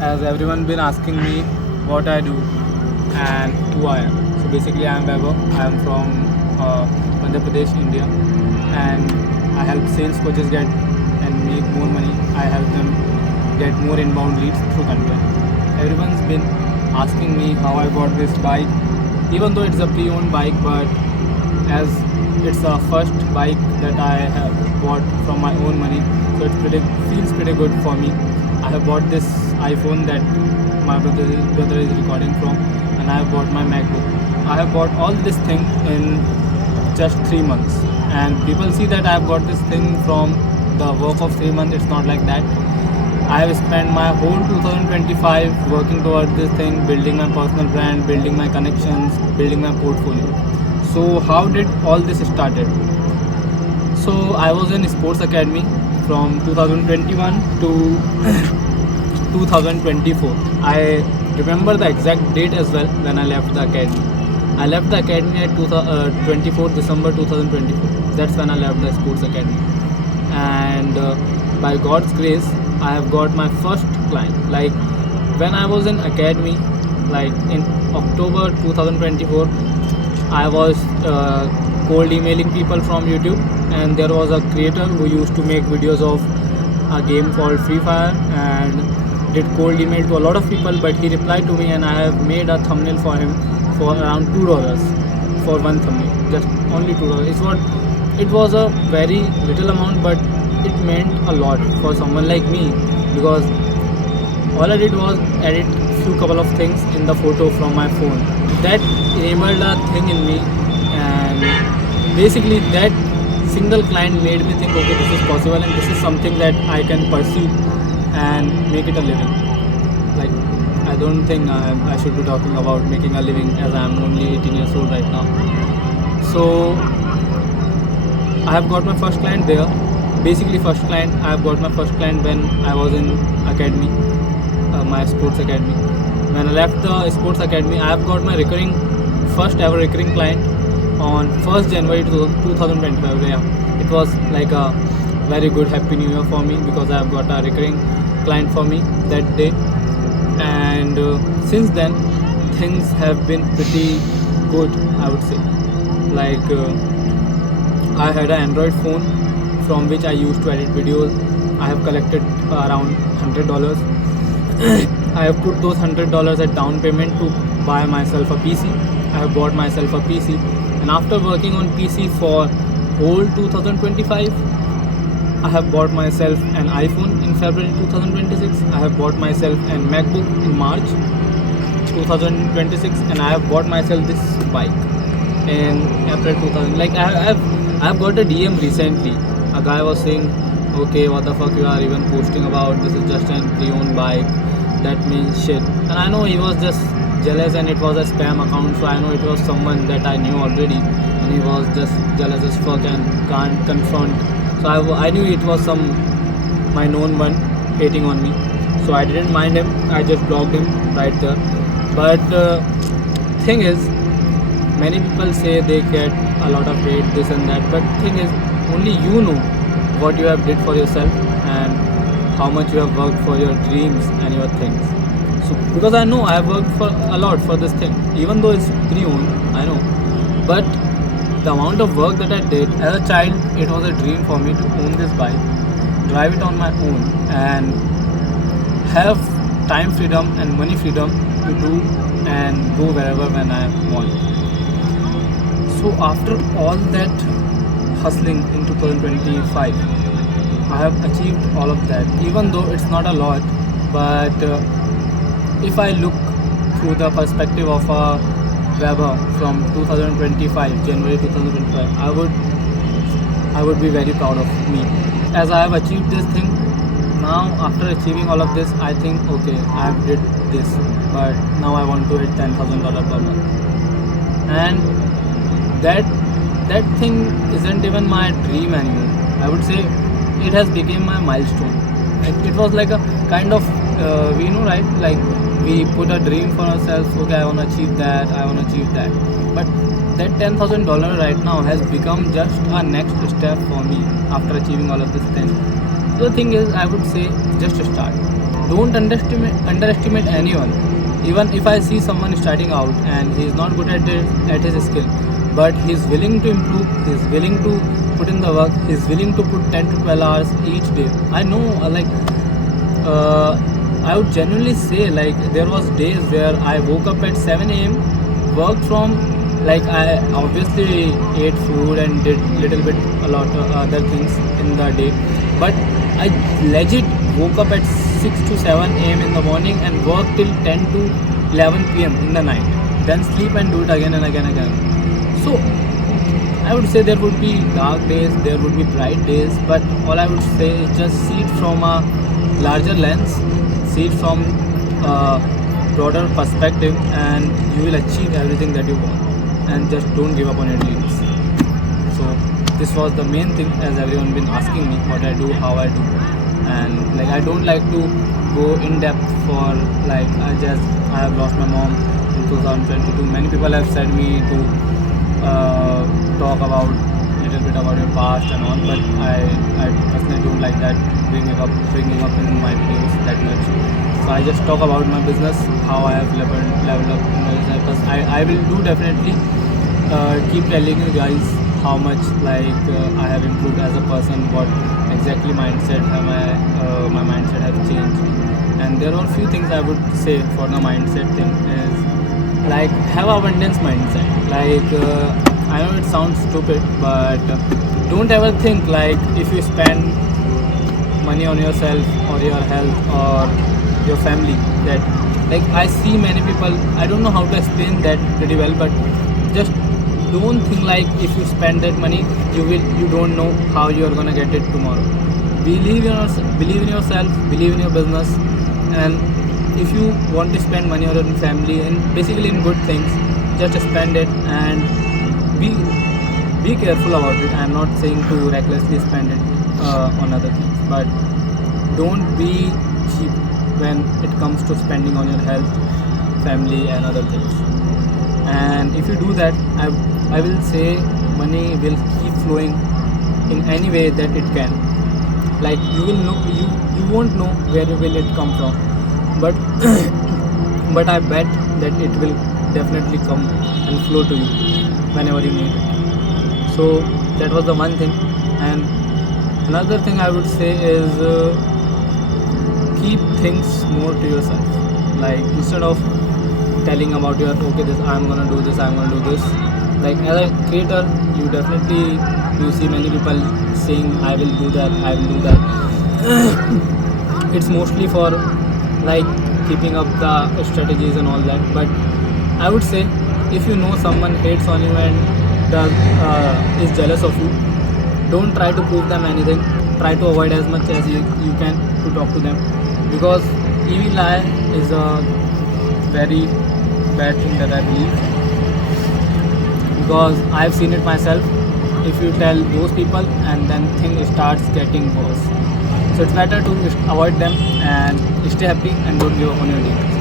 as everyone been asking me what I do and who I am. So basically, I am Vaibhav. I am from Madhya Pradesh, India, and I help sales coaches get and make more money. I help them get more inbound leads through content. Everyone's been asking me how I got this bike, even though it's a pre-owned bike, but as it's the first bike that I have bought from my own money, so it feels pretty good for me. I have bought this iPhone that my brother is recording from, and I have bought my MacBook. I have bought all this thing in just 3 months, and people see that I have got this thing from the work of 3 months. It's not like that. I have spent my whole 2025 working towards this thing, building my personal brand, building my connections, building my portfolio. So how did all this started? So I was in sports academy from 2021 to 2024. I remember the exact date as well when I left the academy. I left the academy at 24 December 2024. That's when I left the sports academy. And by God's grace, I have got my first client. Like when I was in academy, like in October 2024, I was cold emailing people from YouTube, and there was a creator who used to make videos of a game called Free Fire and did cold email to a lot of people, but he replied to me and I have made a thumbnail for him for around $2 for one thumbnail, just only $2. It was a very little amount, but it meant a lot for someone like me, because all I did was edit few couple of things in the photo from my phone. That enabled a thing in me, and basically that single client made me think, okay, this is possible and this is something that I can pursue and make it a living. Like, I don't think I should be talking about making a living, as I am only 18 years old right now. So I have got my first client there. Basically first client, I have got my first client when I was in academy, my sports academy. When I left the sports academy, I have got my first ever recurring client on 1st January 2025. Yeah, it was like a very good happy new year for me, because I have got a recurring client for me that day. And since then, things have been pretty good, I would say. Like I had an Android phone from which I used to edit videos. I have collected around $100. I have put those $100 as down payment to buy myself a PC. I have bought myself a PC, and after working on PC for whole 2025, I have bought myself an iPhone in February 2026. I have bought myself an MacBook in March 2026, and I have bought myself this bike in April 2000. Like I have got a DM recently. A guy was saying, okay, what the fuck you are even posting about? This is just an pre-owned bike. That means shit. And I know he was just jealous, and it was a spam account, so I know it was someone that I knew already, and he was just jealous as fuck and can't confront. So I knew it was my known one hating on me. So I didn't mind him. I just blocked him right there. But thing is, many people say they get a lot of hate, this and that. But thing is, only you know what you have did for yourself and how much you have worked for your dreams and your things. So because I know I have worked for a lot for this thing, even though it's pre-owned, I know. But the amount of work that I did as a child, it was a dream for me to own this bike, drive it on my own, and have time freedom and money freedom to do and go wherever when I want. So after all that hustling in 2025, I have achieved all of that, even though it's not a lot. But if I look through the perspective of a Vaibhav from 2025, January 2025, I would be very proud of me, as I have achieved this thing. Now after achieving all of this, I think, okay, I have did this, but now I want to hit $10,000 per month. And that thing isn't even my dream anymore. I would say it has become my milestone. It was like a kind of we know, right? Like we put a dream for ourselves. Okay, I want to achieve that. I want to achieve that. But that $10,000 right now has become just a next step for me after achieving all of this thing. So the thing is, I would say just start. don't underestimate anyone. Even if I see someone starting out and he is not good at his skill, but he's willing to improve, he's willing to put in the work, he's willing to put 10 to 12 hours each day. I know, I would genuinely say, like, there was days where I woke up at 7 a.m., worked from, like, I obviously ate food and did a lot of other things in the day, but I legit woke up at 6 to 7 a.m. in the morning and worked till 10 to 11 p.m. in the night, then sleep and do it again and again and again. So I would say there would be dark days, there would be bright days, but all I would say is just see it from a larger lens, see it from a broader perspective, and you will achieve everything that you want. And just don't give up on your dreams. So this was the main thing, as everyone been asking me what I do, how I do, and like I don't like to go in depth for like I have lost my mom in 2022. Many people have said me to talk about little bit about your past and all, but I personally don't like that bringing up in my videos that much. So I just talk about my business, how I have leveled up in my business, because I will do definitely keep telling you guys how much I have improved as a person, what exactly mindset have my mindset have changed. And there are few things I would say for the mindset thing is like have abundance mindset. I know it sounds stupid, but don't ever think like if you spend money on yourself or your health or your family, that like I see many people, I don't know how to explain that pretty well, but just don't think like if you spend that money you don't know how you are gonna get it tomorrow. Believe in yourself, believe in your business, and if you want to spend money on your family and basically in good things, just spend it and be careful about it. I'm not saying to recklessly spend it on other things, but don't be cheap when it comes to spending on your health, family and other things. And if you do that, I will say money will keep flowing in any way that it can. Like you will know, you won't know where will it come from, but but I bet that it will definitely come and flow to you whenever you need it. So that was the one thing. And another thing I would say is keep things more to yourself. Like instead of telling about your okay, this I'm gonna do this, I'm gonna do this. Like as a creator, you see many people saying I will do that, I will do that. It's mostly for like keeping up the strategies and all that. But I would say if you know someone hates on you and is jealous of you, don't try to prove them anything. Try to avoid as much as you can to talk to them, because evil eye is a very bad thing that I believe, because I've seen it myself. If you tell those people and then things starts getting worse, so it's better to avoid them and stay happy and don't give up on your dreams.